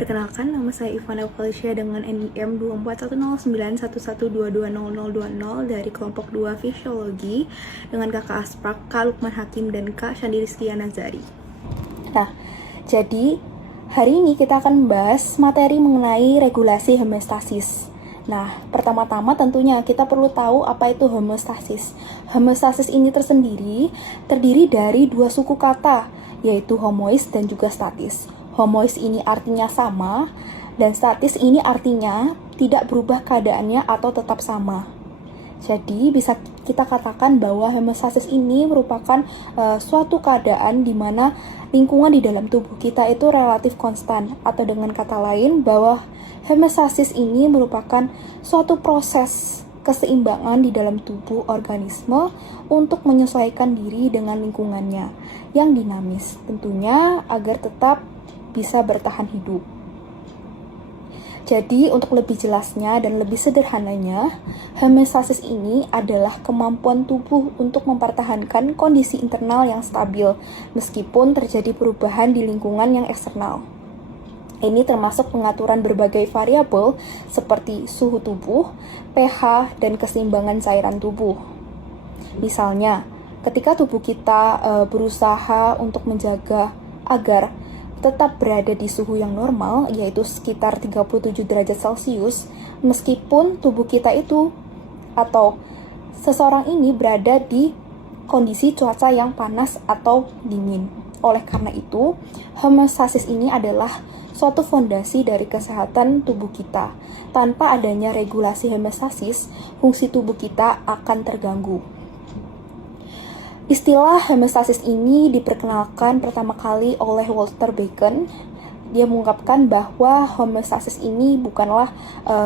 Perkenalkan, nama saya Ivana Felicia dengan NIM 241091122020 dari kelompok 2 Fisiologi dengan Kakak Asprak, Kak Lukman Hakim, dan Kak Shandi Rizky Nazari. Nah, jadi hari ini kita akan membahas materi mengenai regulasi homeostasis. Nah, pertama-tama tentunya kita perlu tahu apa itu homeostasis. Homeostasis ini terdiri dari dua suku kata, yaitu homois dan juga statis. Homois ini artinya sama, dan statis ini artinya tidak berubah keadaannya atau tetap sama. Jadi bisa kita katakan bahwa homeostasis ini merupakan suatu keadaan di mana lingkungan di dalam tubuh kita itu relatif konstan, atau dengan kata lain bahwa homeostasis ini merupakan suatu proses keseimbangan di dalam tubuh organisme untuk menyesuaikan diri dengan lingkungannya yang dinamis, tentunya agar tetap bisa bertahan hidup. Jadi, untuk lebih jelasnya dan lebih sederhananya, homeostasis ini adalah kemampuan tubuh untuk mempertahankan kondisi internal yang stabil, meskipun terjadi perubahan di lingkungan yang eksternal. Ini termasuk pengaturan berbagai variabel seperti suhu tubuh, pH, dan keseimbangan cairan tubuh. Misalnya, ketika tubuh kita berusaha untuk menjaga agar tetap berada di suhu yang normal, yaitu sekitar 37 derajat Celcius, meskipun tubuh kita itu atau seseorang ini berada di kondisi cuaca yang panas atau dingin. Oleh karena itu, homeostasis ini adalah suatu fondasi dari kesehatan tubuh kita. Tanpa adanya regulasi homeostasis, fungsi tubuh kita akan terganggu. Istilah homeostasis ini diperkenalkan pertama kali oleh Walter Bacon. Dia mengungkapkan bahwa homeostasis ini bukanlah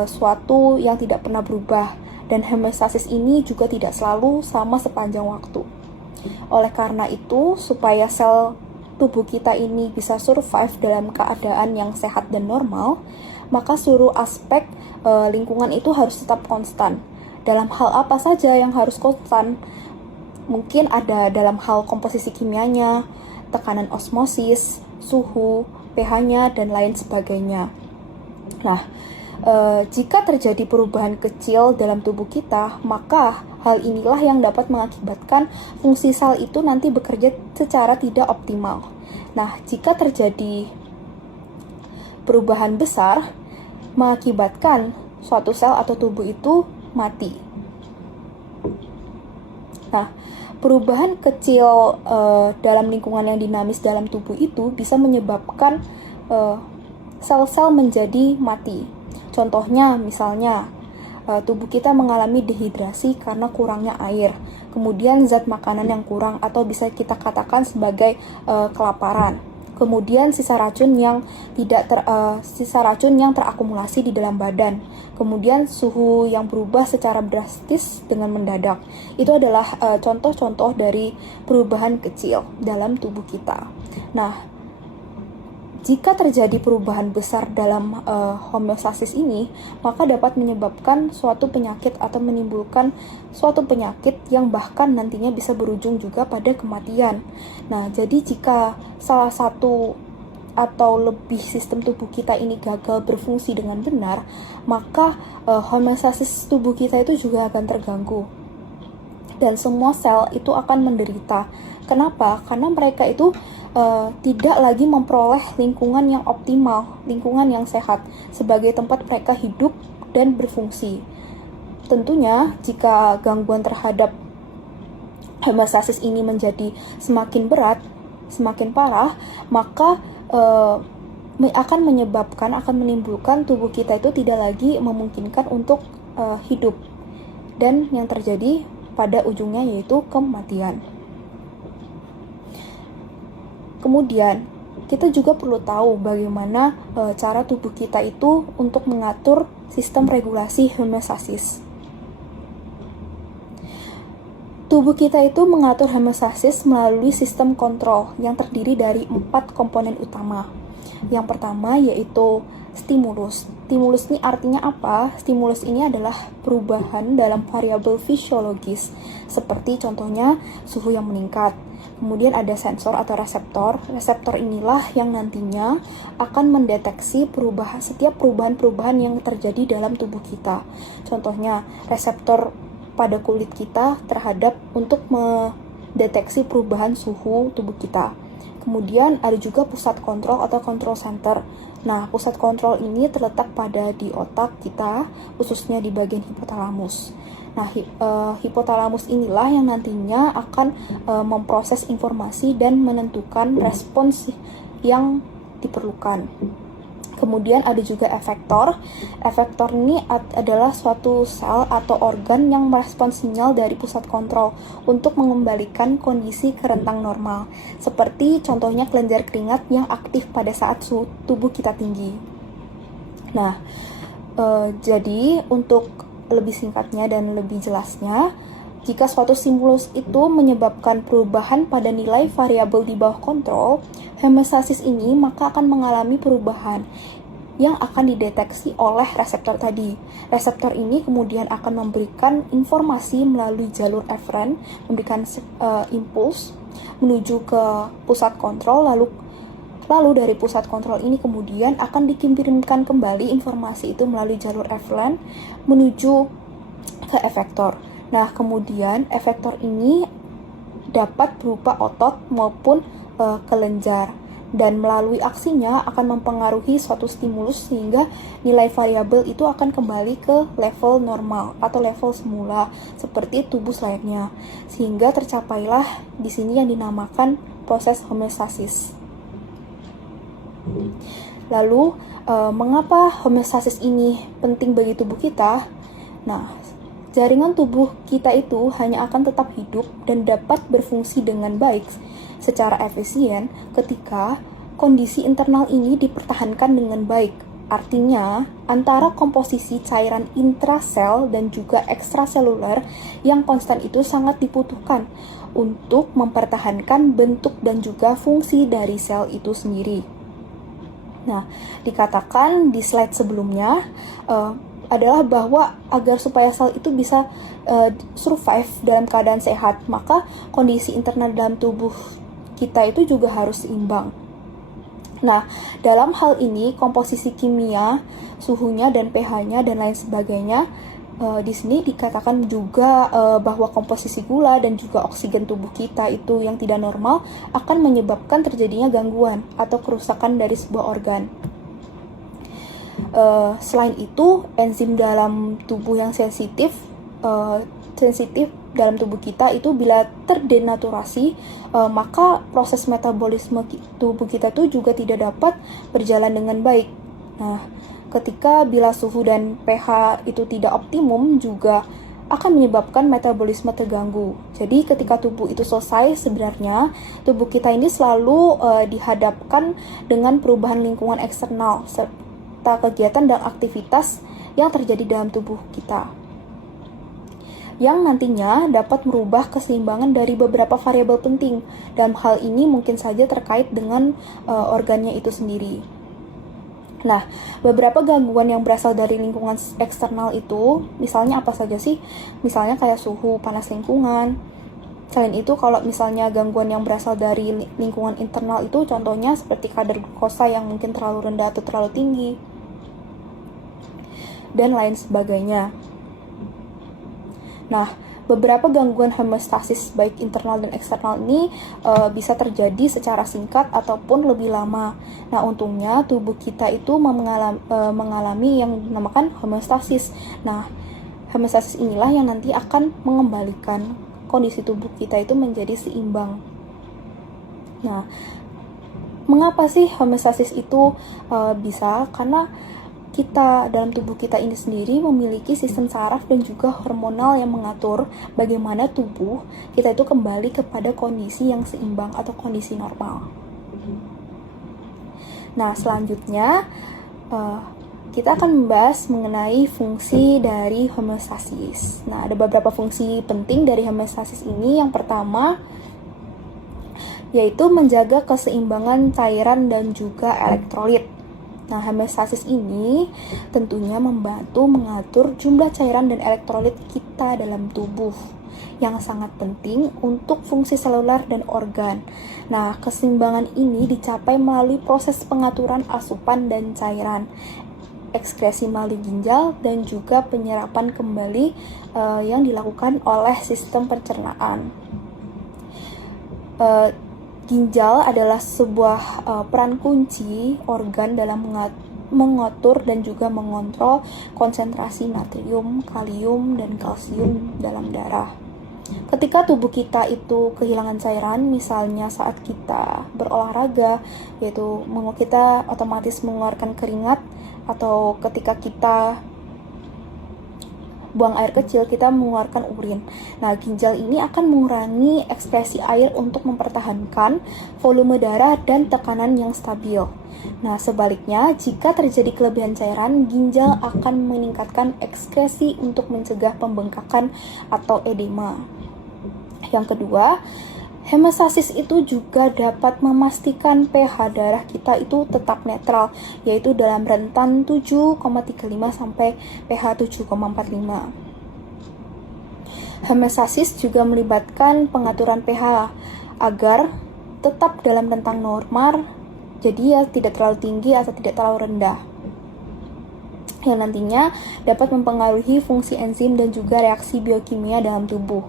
suatu yang tidak pernah berubah, dan homeostasis ini juga tidak selalu sama sepanjang waktu. Oleh karena itu, supaya sel tubuh kita ini bisa survive dalam keadaan yang sehat dan normal, maka seluruh aspek lingkungan itu harus tetap konstan. Dalam hal apa saja yang harus konstan? Mungkin ada dalam hal komposisi kimianya, tekanan osmosis, suhu, pH-nya, dan lain sebagainya. Nah, jika terjadi perubahan kecil dalam tubuh kita, maka hal inilah yang dapat mengakibatkan fungsi sel itu nanti bekerja secara tidak optimal. Nah, jika terjadi perubahan besar, mengakibatkan suatu sel atau tubuh itu mati. Nah, perubahan kecil dalam lingkungan yang dinamis dalam tubuh itu bisa menyebabkan sel-sel menjadi mati. Contohnya, misalnya, tubuh kita mengalami dehidrasi karena kurangnya air, kemudian zat makanan yang kurang, atau bisa kita katakan sebagai kelaparan. Kemudian sisa racun yang terakumulasi di dalam badan. Kemudian suhu yang berubah secara drastis dengan mendadak. Itu adalah contoh-contoh dari perubahan kecil dalam tubuh kita. Nah, jika terjadi perubahan besar dalam homeostasis ini, maka dapat menyebabkan suatu penyakit atau menimbulkan suatu penyakit yang bahkan nantinya bisa berujung juga pada kematian. Nah, jadi jika salah satu atau lebih sistem tubuh kita ini gagal berfungsi dengan benar, maka homeostasis tubuh kita itu juga akan terganggu. Dan semua sel itu akan menderita. Kenapa? Karena mereka itu tidak lagi memperoleh lingkungan yang optimal, lingkungan yang sehat, sebagai tempat mereka hidup dan berfungsi. Tentunya, jika gangguan terhadap homeostasis ini menjadi semakin berat, semakin parah, maka akan menimbulkan tubuh kita itu tidak lagi memungkinkan untuk hidup. Dan yang terjadi pada ujungnya yaitu kematian. Kemudian, kita juga perlu tahu bagaimana cara tubuh kita itu untuk mengatur sistem regulasi homeostasis. Tubuh kita itu mengatur homeostasis melalui sistem kontrol yang terdiri dari 4 komponen utama. Yang pertama yaitu stimulus. Stimulus ini artinya apa? Stimulus ini adalah perubahan dalam variabel fisiologis, seperti contohnya suhu yang meningkat. Kemudian ada sensor atau reseptor. Reseptor inilah yang nantinya akan mendeteksi setiap perubahan-perubahan yang terjadi dalam tubuh kita. Contohnya, reseptor pada kulit kita terhadap untuk mendeteksi perubahan suhu tubuh kita. Kemudian ada juga pusat kontrol atau control center. Nah, pusat kontrol ini terletak di otak kita, khususnya di bagian hipotalamus. Nah, hipotalamus inilah yang nantinya akan memproses informasi dan menentukan respons yang diperlukan. Kemudian ada juga efektor. Efektor ini adalah suatu sel atau organ yang merespons sinyal dari pusat kontrol untuk mengembalikan kondisi ke rentang normal. Seperti contohnya kelenjar keringat yang aktif pada saat suhu tubuh kita tinggi. Nah, jadi untuk lebih singkatnya dan lebih jelasnya, jika suatu stimulus itu menyebabkan perubahan pada nilai variabel di bawah kontrol homeostasis ini, maka akan mengalami perubahan yang akan dideteksi oleh reseptor tadi. Reseptor ini kemudian akan memberikan informasi melalui jalur eferen, memberikan impuls menuju ke pusat kontrol, lalu dari pusat kontrol ini kemudian akan dikirimkan kembali informasi itu melalui jalur eferen menuju ke efektor. Nah, kemudian efektor ini dapat berupa otot maupun kelenjar, dan melalui aksinya akan mempengaruhi suatu stimulus sehingga nilai variabel itu akan kembali ke level normal atau level semula seperti tubuh selayaknya, sehingga tercapailah di sini yang dinamakan proses homeostasis. Lalu, mengapa homeostasis ini penting bagi tubuh kita? Nah, jaringan tubuh kita itu hanya akan tetap hidup dan dapat berfungsi dengan baik secara efisien ketika kondisi internal ini dipertahankan dengan baik. Artinya, antara komposisi cairan intrasel dan juga ekstraseluler yang konstan itu sangat dibutuhkan untuk mempertahankan bentuk dan juga fungsi dari sel itu sendiri. Nah, dikatakan di slide sebelumnya adalah bahwa agar supaya sel itu bisa survive dalam keadaan sehat, maka kondisi internal dalam tubuh kita itu juga harus seimbang. Nah, dalam hal ini komposisi kimia, suhunya dan pH-nya dan lain sebagainya, di sini dikatakan juga bahwa komposisi gula dan juga oksigen tubuh kita itu yang tidak normal akan menyebabkan terjadinya gangguan atau kerusakan dari sebuah organ. Selain itu, enzim dalam tubuh yang sensitif dalam tubuh kita itu bila terdenaturasi, maka proses metabolisme tubuh kita itu juga tidak dapat berjalan dengan baik. Nah, ketika bila suhu dan pH itu tidak optimum juga akan menyebabkan metabolisme terganggu. Jadi ketika tubuh itu selesai, sebenarnya tubuh kita ini selalu dihadapkan dengan perubahan lingkungan eksternal serta kegiatan dan aktivitas yang terjadi dalam tubuh kita, yang nantinya dapat merubah keseimbangan dari beberapa variabel penting. Dalam hal ini mungkin saja terkait dengan organnya itu sendiri. Nah, beberapa gangguan yang berasal dari lingkungan eksternal itu, misalnya apa saja sih? Misalnya kayak suhu, panas lingkungan. Selain itu, kalau misalnya gangguan yang berasal dari lingkungan internal itu, contohnya seperti kadar glukosa yang mungkin terlalu rendah atau terlalu tinggi, dan lain sebagainya. Nah, beberapa gangguan homeostasis baik internal dan eksternal ini bisa terjadi secara singkat ataupun lebih lama. Nah, untungnya tubuh kita itu mengalami yang dinamakan homeostasis. Nah, homeostasis inilah yang nanti akan mengembalikan kondisi tubuh kita itu menjadi seimbang. Nah, mengapa sih homeostasis itu bisa? Karena kita dalam tubuh kita ini sendiri memiliki sistem saraf dan juga hormonal yang mengatur bagaimana tubuh kita itu kembali kepada kondisi yang seimbang atau kondisi normal. Nah, selanjutnya kita akan membahas mengenai fungsi dari homeostasis. Nah, ada beberapa fungsi penting dari homeostasis ini. Yang pertama yaitu menjaga keseimbangan cairan dan juga elektrolit. Nah, homeostasis ini tentunya membantu mengatur jumlah cairan dan elektrolit kita dalam tubuh, yang sangat penting untuk fungsi seluler dan organ. Nah, keseimbangan ini dicapai melalui proses pengaturan asupan dan cairan, ekskresi melalui ginjal, dan juga penyerapan kembali yang dilakukan oleh sistem pencernaan. Ginjal adalah sebuah peran kunci organ dalam mengatur dan juga mengontrol konsentrasi natrium, kalium, dan kalsium dalam darah. Ketika tubuh kita itu kehilangan cairan, misalnya saat kita berolahraga, yaitu kita otomatis mengeluarkan keringat, atau ketika kita buang air kecil, kita mengeluarkan urin. Nah, ginjal ini akan mengurangi ekspresi air untuk mempertahankan volume darah dan tekanan yang stabil. Nah, sebaliknya, jika terjadi kelebihan cairan, ginjal akan meningkatkan ekskresi untuk mencegah pembengkakan atau edema. Yang kedua, hemostasis itu juga dapat memastikan pH darah kita itu tetap netral, yaitu dalam rentan 7,35 sampai pH 7,45. Hemostasis juga melibatkan pengaturan pH agar tetap dalam rentang normal, jadi ya tidak terlalu tinggi atau tidak terlalu rendah, yang nantinya dapat mempengaruhi fungsi enzim dan juga reaksi biokimia dalam tubuh.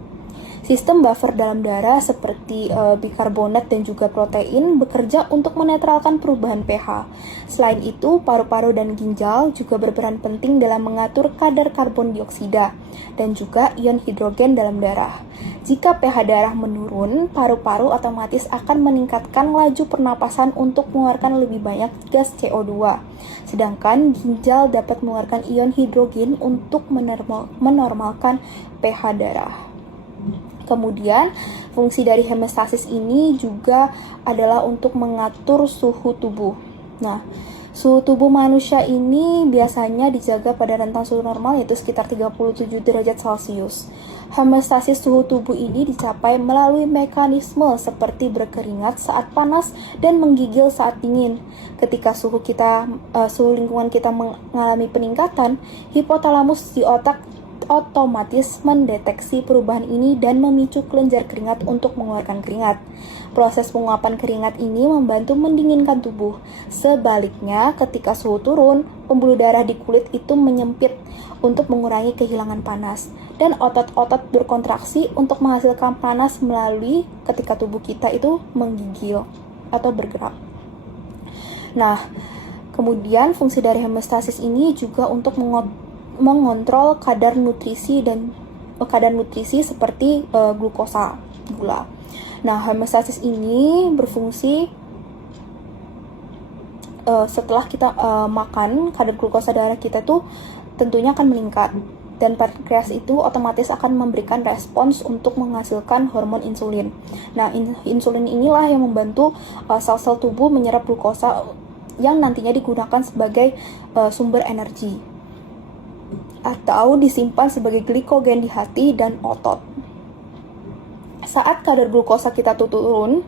Sistem buffer dalam darah seperti bikarbonat dan juga protein bekerja untuk menetralkan perubahan pH. Selain itu, paru-paru dan ginjal juga berperan penting dalam mengatur kadar karbon dioksida dan juga ion hidrogen dalam darah. Jika pH darah menurun, paru-paru otomatis akan meningkatkan laju pernapasan untuk mengeluarkan lebih banyak gas CO2. Sedangkan ginjal dapat mengeluarkan ion hidrogen untuk menormalkan pH darah. Kemudian, fungsi dari hemostasis ini juga adalah untuk mengatur suhu tubuh. Nah, suhu tubuh manusia ini biasanya dijaga pada rentang suhu normal, yaitu sekitar 37 derajat Celcius. Hemostasis suhu tubuh ini dicapai melalui mekanisme seperti berkeringat saat panas dan menggigil saat dingin. Ketika suhu lingkungan kita mengalami peningkatan, hipotalamus di otak otomatis mendeteksi perubahan ini dan memicu kelenjar keringat untuk mengeluarkan keringat. Proses penguapan keringat ini membantu mendinginkan tubuh. Sebaliknya, ketika suhu turun, pembuluh darah di kulit itu menyempit untuk mengurangi kehilangan panas, dan otot-otot berkontraksi untuk menghasilkan panas melalui ketika tubuh kita itu menggigil atau bergerak. Nah, kemudian fungsi dari hemostasis ini juga untuk mengontrol kadar nutrisi seperti glukosa, gula. Nah, hemostasis ini berfungsi setelah kita makan, kadar glukosa darah kita tuh tentunya akan meningkat, dan pankreas itu otomatis akan memberikan respons untuk menghasilkan hormon insulin. Nah, insulin inilah yang membantu sel-sel tubuh menyerap glukosa yang nantinya digunakan sebagai sumber energi atau disimpan sebagai glikogen di hati dan otot. Saat kadar glukosa kita turun,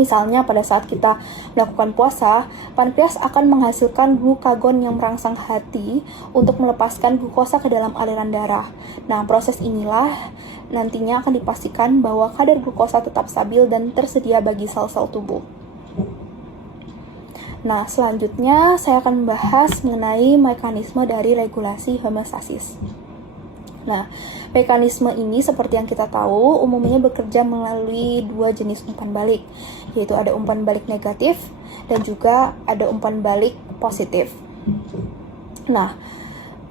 misalnya pada saat kita melakukan puasa, pankreas akan menghasilkan glukagon yang merangsang hati untuk melepaskan glukosa ke dalam aliran darah. Nah, proses inilah nantinya akan dipastikan bahwa kadar glukosa tetap stabil dan tersedia bagi sel-sel tubuh. Nah, selanjutnya saya akan membahas mengenai mekanisme dari regulasi homeostasis. Nah, mekanisme ini seperti yang kita tahu umumnya bekerja melalui dua jenis umpan balik, yaitu ada umpan balik negatif dan juga ada umpan balik positif. Nah,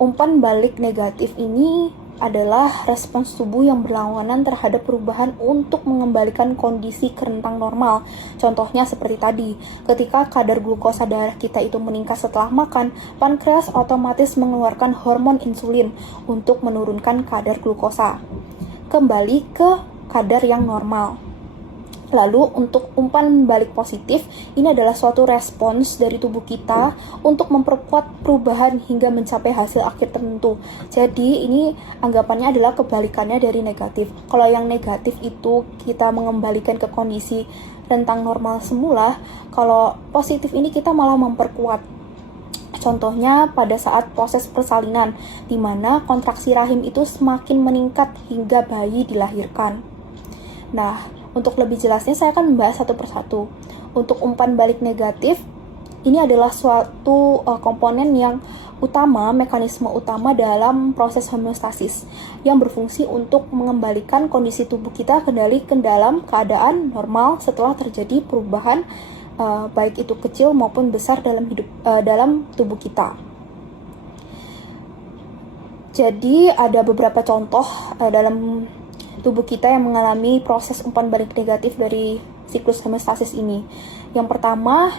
umpan balik negatif ini adalah respons tubuh yang berlawanan terhadap perubahan untuk mengembalikan kondisi ke rentang normal. Contohnya seperti tadi, ketika kadar glukosa darah kita itu meningkat setelah makan, pankreas otomatis mengeluarkan hormon insulin untuk menurunkan kadar glukosa kembali ke kadar yang normal. Lalu untuk umpan balik positif, ini adalah suatu respons dari tubuh kita untuk memperkuat perubahan hingga mencapai hasil akhir tertentu. Jadi ini anggapannya adalah kebalikannya dari negatif. Kalau yang negatif itu kita mengembalikan ke kondisi rentang normal semula, kalau positif ini kita malah memperkuat. Contohnya pada saat proses persalinan, di mana kontraksi rahim itu semakin meningkat hingga bayi dilahirkan. Nah, untuk lebih jelasnya saya akan membahas satu persatu. Untuk umpan balik negatif, ini adalah suatu komponen yang utama, mekanisme utama dalam proses homeostasis yang berfungsi untuk mengembalikan kondisi tubuh kita kembali ke dalam keadaan normal setelah terjadi perubahan baik itu kecil maupun besar dalam tubuh kita. Jadi ada beberapa contoh dalam tubuh kita yang mengalami proses umpan balik negatif dari siklus homeostasis ini. Yang pertama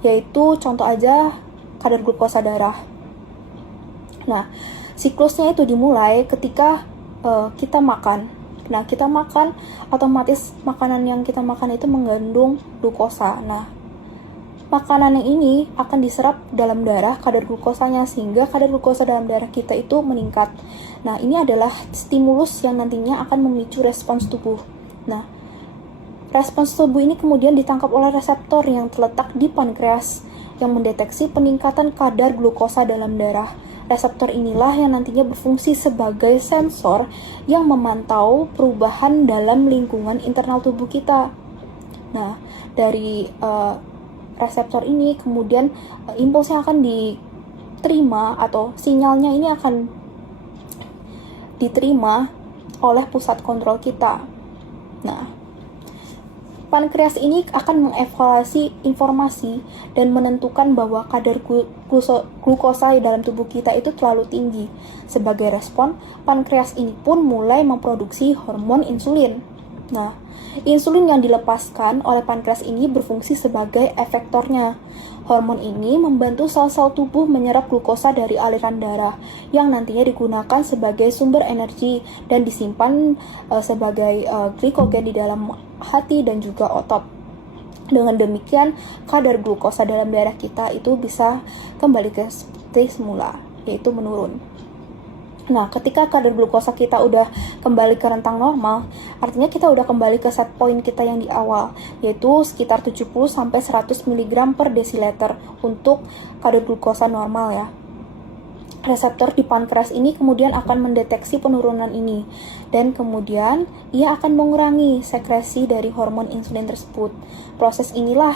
yaitu contoh aja kadar glukosa darah. Nah, siklusnya itu dimulai ketika kita makan. Nah, kita makan, otomatis makanan yang kita makan itu mengandung glukosa. Nah, makanan yang ini akan diserap dalam darah kadar glukosanya, sehingga kadar glukosa dalam darah kita itu meningkat. Nah, ini adalah stimulus yang nantinya akan memicu respons tubuh. Nah, respons tubuh ini kemudian ditangkap oleh reseptor yang terletak di pankreas yang mendeteksi peningkatan kadar glukosa dalam darah. Reseptor inilah yang nantinya berfungsi sebagai sensor yang memantau perubahan dalam lingkungan internal tubuh kita. Nah, dari reseptor ini kemudian impulsnya akan diterima atau sinyalnya ini akan diterima oleh pusat kontrol kita. Nah, pankreas ini akan mengevaluasi informasi dan menentukan bahwa kadar glukosa dalam tubuh kita itu terlalu tinggi. Sebagai respon, pankreas ini pun mulai memproduksi hormon insulin. Nah, insulin yang dilepaskan oleh pankreas ini berfungsi sebagai efektornya. Hormon ini membantu sel-sel tubuh menyerap glukosa dari aliran darah yang nantinya digunakan sebagai sumber energi dan disimpan sebagai glikogen di dalam hati dan juga otot. Dengan demikian, kadar glukosa dalam darah kita itu bisa kembali ke seperti semula, yaitu menurun. Nah, ketika kadar glukosa kita udah kembali ke rentang normal, artinya kita udah kembali ke set point kita yang di awal, yaitu sekitar 70-100 mg per desiliter untuk kadar glukosa normal ya. Reseptor di pankreas ini kemudian akan mendeteksi penurunan ini, dan kemudian ia akan mengurangi sekresi dari hormon insulin tersebut. Proses inilah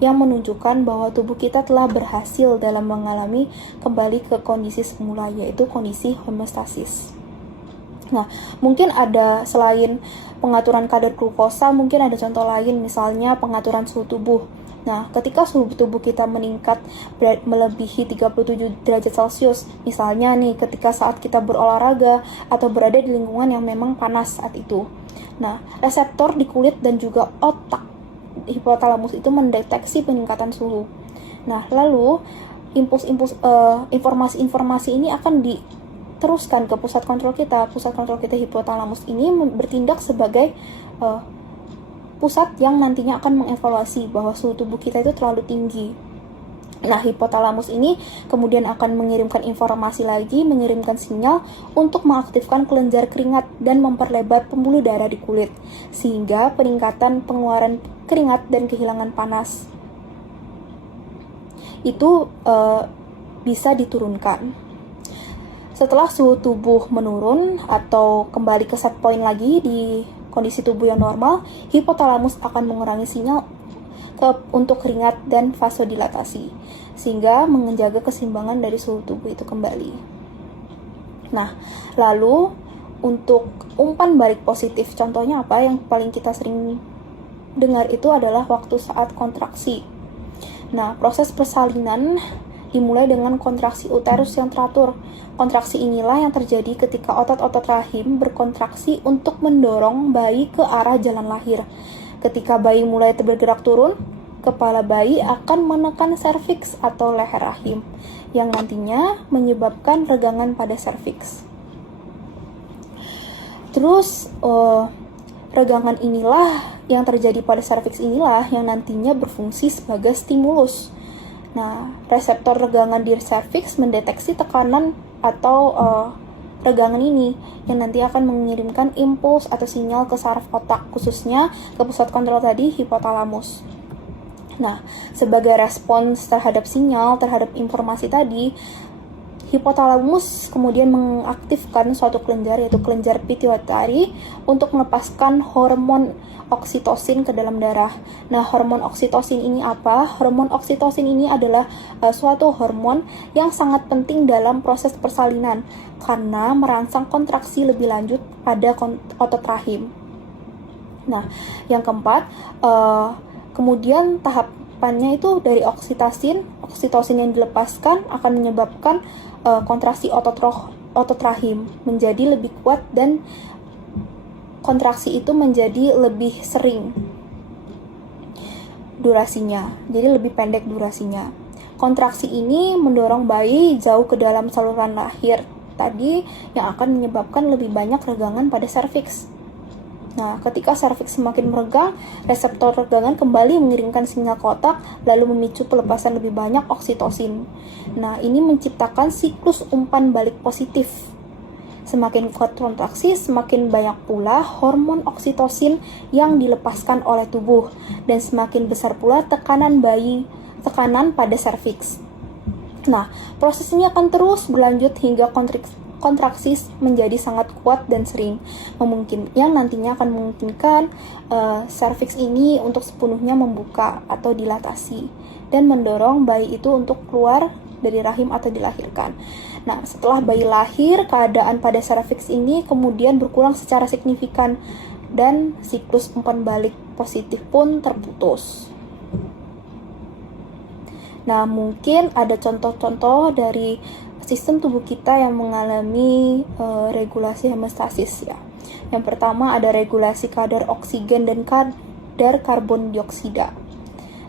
yang menunjukkan bahwa tubuh kita telah berhasil dalam mengalami kembali ke kondisi semula, yaitu kondisi homeostasis. Nah, mungkin ada selain pengaturan kadar glukosa, mungkin ada contoh lain, misalnya pengaturan suhu tubuh. Nah, ketika suhu tubuh kita meningkat melebihi 37 derajat Celcius, misalnya nih ketika saat kita berolahraga atau berada di lingkungan yang memang panas saat itu. Nah, reseptor di kulit dan juga otak hipotalamus itu mendeteksi peningkatan suhu. Nah, lalu informasi-informasi ini akan diteruskan ke pusat kontrol kita. Pusat kontrol kita hipotalamus ini bertindak sebagai pusat yang nantinya akan mengevaluasi bahwa suhu tubuh kita itu terlalu tinggi. Nah, hipotalamus ini kemudian akan mengirimkan informasi lagi, mengirimkan sinyal untuk mengaktifkan kelenjar keringat dan memperlebar pembuluh darah di kulit, sehingga peningkatan pengeluaran keringat dan kehilangan panas itu bisa diturunkan. Setelah suhu tubuh menurun atau kembali ke set point lagi di kondisi tubuh yang normal, hipotalamus akan mengurangi sinyal untuk keringat dan vasodilatasi, sehingga menjaga keseimbangan dari suhu tubuh itu kembali. Nah, lalu untuk umpan balik positif, contohnya apa yang paling kita sering dengar itu adalah waktu saat kontraksi. Nah, proses persalinan dimulai dengan kontraksi uterus yang teratur. Kontraksi inilah yang terjadi ketika otot-otot rahim berkontraksi untuk mendorong bayi ke arah jalan lahir. Ketika bayi mulai bergerak turun, kepala bayi akan menekan serviks atau leher rahim, yang nantinya menyebabkan regangan pada serviks. Terus, regangan inilah yang terjadi pada serviks inilah yang nantinya berfungsi sebagai stimulus. Nah, reseptor regangan di serviks mendeteksi tekanan atau regangan ini yang nanti akan mengirimkan impuls atau sinyal ke saraf otak, khususnya ke pusat kontrol tadi, hipotalamus. Nah, sebagai respons terhadap sinyal, terhadap informasi tadi, hipotalamus kemudian mengaktifkan suatu kelenjar, yaitu kelenjar pituitari, untuk melepaskan hormon oksitosin ke dalam darah. Nah, hormon oksitosin ini apa? Hormon oksitosin ini adalah suatu hormon yang sangat penting dalam proses persalinan karena merangsang kontraksi lebih lanjut pada otot rahim. Nah, yang keempat, kemudian tahapannya itu dari oksitosin yang dilepaskan akan menyebabkan kontraksi otot rahim menjadi lebih kuat dan kontraksi itu menjadi lebih sering durasinya, jadi lebih pendek durasinya. Kontraksi ini mendorong bayi jauh ke dalam saluran lahir tadi yang akan menyebabkan lebih banyak regangan pada serviks. Nah, ketika serviks semakin meregang, reseptor regangan kembali mengirimkan sinyal ke otak, lalu memicu pelepasan lebih banyak oksitosin. Nah, ini menciptakan siklus umpan balik positif. Semakin kuat kontraksi, semakin banyak pula hormon oksitosin yang dilepaskan oleh tubuh, dan semakin besar pula tekanan pada serviks. Nah, proses ini akan terus berlanjut hingga kontraksi menjadi sangat kuat dan sering, yang nantinya akan memungkinkan serviks ini untuk sepenuhnya membuka atau dilatasi dan mendorong bayi itu untuk keluar dari rahim atau dilahirkan. Nah, setelah bayi lahir, keadaan pada serviks ini kemudian berkurang secara signifikan dan siklus umpan balik positif pun terputus. Nah, mungkin ada contoh-contoh dari sistem tubuh kita yang mengalami regulasi hemostasis ya. Yang pertama ada regulasi kadar oksigen dan kadar karbon dioksida.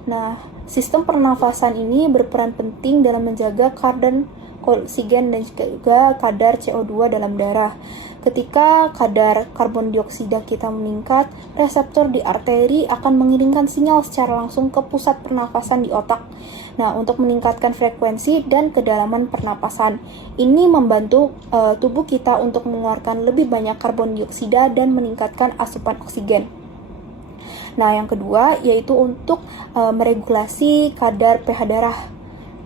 Nah, sistem pernafasan ini berperan penting dalam menjaga kadar oksigen dan juga kadar CO2 dalam darah. Ketika kadar karbon dioksida kita meningkat, reseptor di arteri akan mengirimkan sinyal secara langsung ke pusat pernafasan di otak. Nah, untuk meningkatkan frekuensi dan kedalaman pernapasan. Ini membantu tubuh kita untuk mengeluarkan lebih banyak karbon dioksida dan meningkatkan asupan oksigen. Nah, yang kedua yaitu untuk meregulasi kadar pH darah.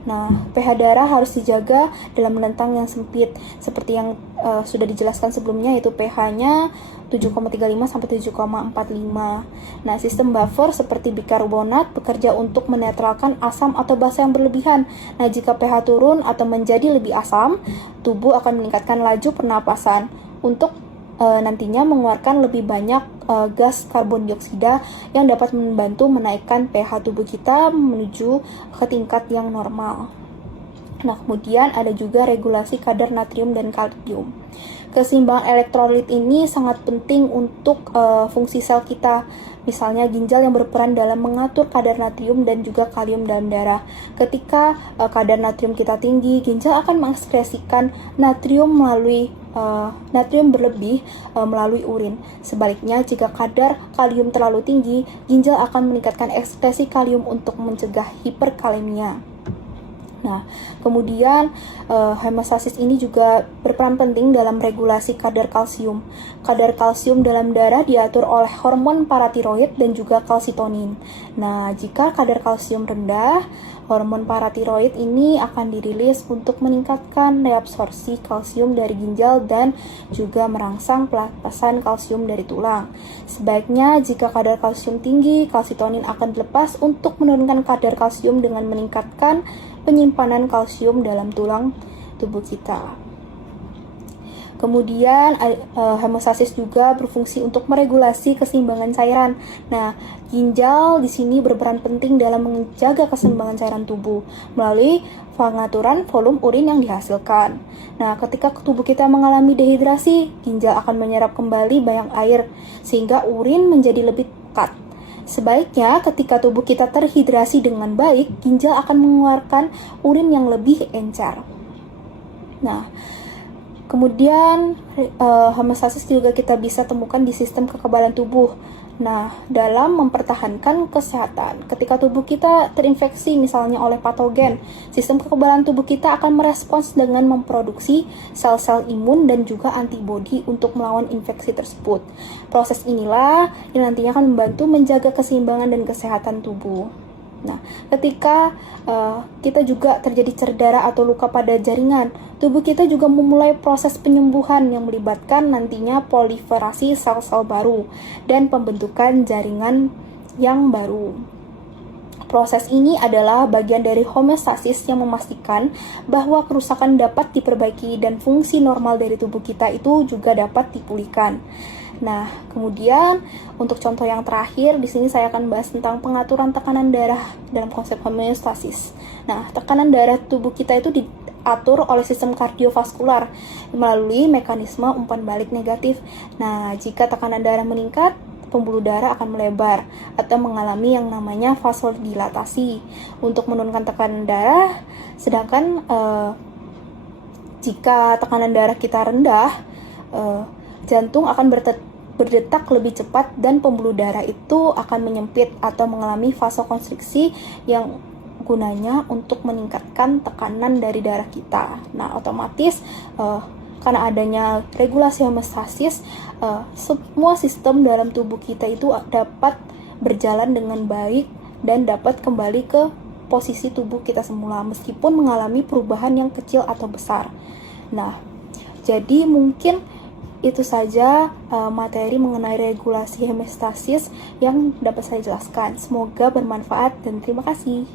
Nah, pH darah harus dijaga dalam rentang yang sempit, seperti yang sudah dijelaskan sebelumnya, yaitu pH-nya 7,35 sampai 7,45. Nah, sistem buffer seperti bikarbonat bekerja untuk menetralkan asam atau basa yang berlebihan. Nah, jika pH turun atau menjadi lebih asam, tubuh akan meningkatkan laju pernapasan untuk nantinya mengeluarkan lebih banyak gas karbon dioksida yang dapat membantu menaikkan pH tubuh kita menuju ke tingkat yang normal. Nah, kemudian ada juga regulasi kadar natrium dan kalium. Keseimbangan elektrolit ini sangat penting untuk fungsi sel kita. Misalnya ginjal yang berperan dalam mengatur kadar natrium dan juga kalium dalam darah. Ketika kadar natrium kita tinggi, ginjal akan mengekskresikan natrium berlebih melalui urin. Sebaliknya, jika kadar kalium terlalu tinggi, ginjal akan meningkatkan ekskresi kalium untuk mencegah hiperkalemia. Nah, kemudian hemostasis ini juga berperan penting dalam regulasi kadar kalsium. Kadar kalsium dalam darah diatur oleh hormon paratiroid dan juga kalsitonin. Nah, jika kadar kalsium rendah, hormon paratiroid ini akan dirilis untuk meningkatkan reabsorpsi kalsium dari ginjal dan juga merangsang pelepasan kalsium dari tulang. Sebaiknya jika kadar kalsium tinggi, kalsitonin akan dilepas untuk menurunkan kadar kalsium dengan meningkatkan penyimpanan kalsium dalam tulang tubuh kita. Kemudian hemostasis juga berfungsi untuk meregulasi keseimbangan cairan. Nah, ginjal di sini berperan penting dalam menjaga keseimbangan cairan tubuh melalui pengaturan volume urin yang dihasilkan. Nah, ketika tubuh kita mengalami dehidrasi, ginjal akan menyerap kembali banyak air sehingga urin menjadi lebih pekat. Sebaiknya ketika tubuh kita terhidrasi dengan baik, ginjal akan mengeluarkan urin yang lebih encer. Nah, Kemudian homeostasis juga kita bisa temukan di sistem kekebalan tubuh. Nah, dalam mempertahankan kesehatan, ketika tubuh kita terinfeksi misalnya oleh patogen, sistem kekebalan tubuh kita akan merespons dengan memproduksi sel-sel imun dan juga antibodi untuk melawan infeksi tersebut. Proses inilah yang nantinya akan membantu menjaga keseimbangan dan kesehatan tubuh. Nah, ketika kita juga terjadi cedera atau luka pada jaringan, tubuh kita juga memulai proses penyembuhan yang melibatkan nantinya proliferasi sel-sel baru dan pembentukan jaringan yang baru. Proses ini adalah bagian dari homeostasis yang memastikan bahwa kerusakan dapat diperbaiki dan fungsi normal dari tubuh kita itu juga dapat dipulihkan. Nah, kemudian untuk contoh yang terakhir, di sini saya akan bahas tentang pengaturan tekanan darah dalam konsep homeostasis. Nah, tekanan darah tubuh kita itu diatur oleh sistem kardiovaskular melalui mekanisme umpan balik negatif. Nah, jika tekanan darah meningkat, pembuluh darah akan melebar atau mengalami yang namanya vasodilatasi untuk menurunkan tekanan darah. Sedangkan jika tekanan darah kita rendah, jantung akan berdetak lebih cepat dan pembuluh darah itu akan menyempit atau mengalami vasokonstriksi yang gunanya untuk meningkatkan tekanan dari darah kita. Nah, otomatis karena adanya regulasi homeostasis, semua sistem dalam tubuh kita itu dapat berjalan dengan baik dan dapat kembali ke posisi tubuh kita semula meskipun mengalami perubahan yang kecil atau besar. Nah, jadi mungkin itu saja materi mengenai regulasi homeostasis yang dapat saya jelaskan. Semoga bermanfaat dan terima kasih.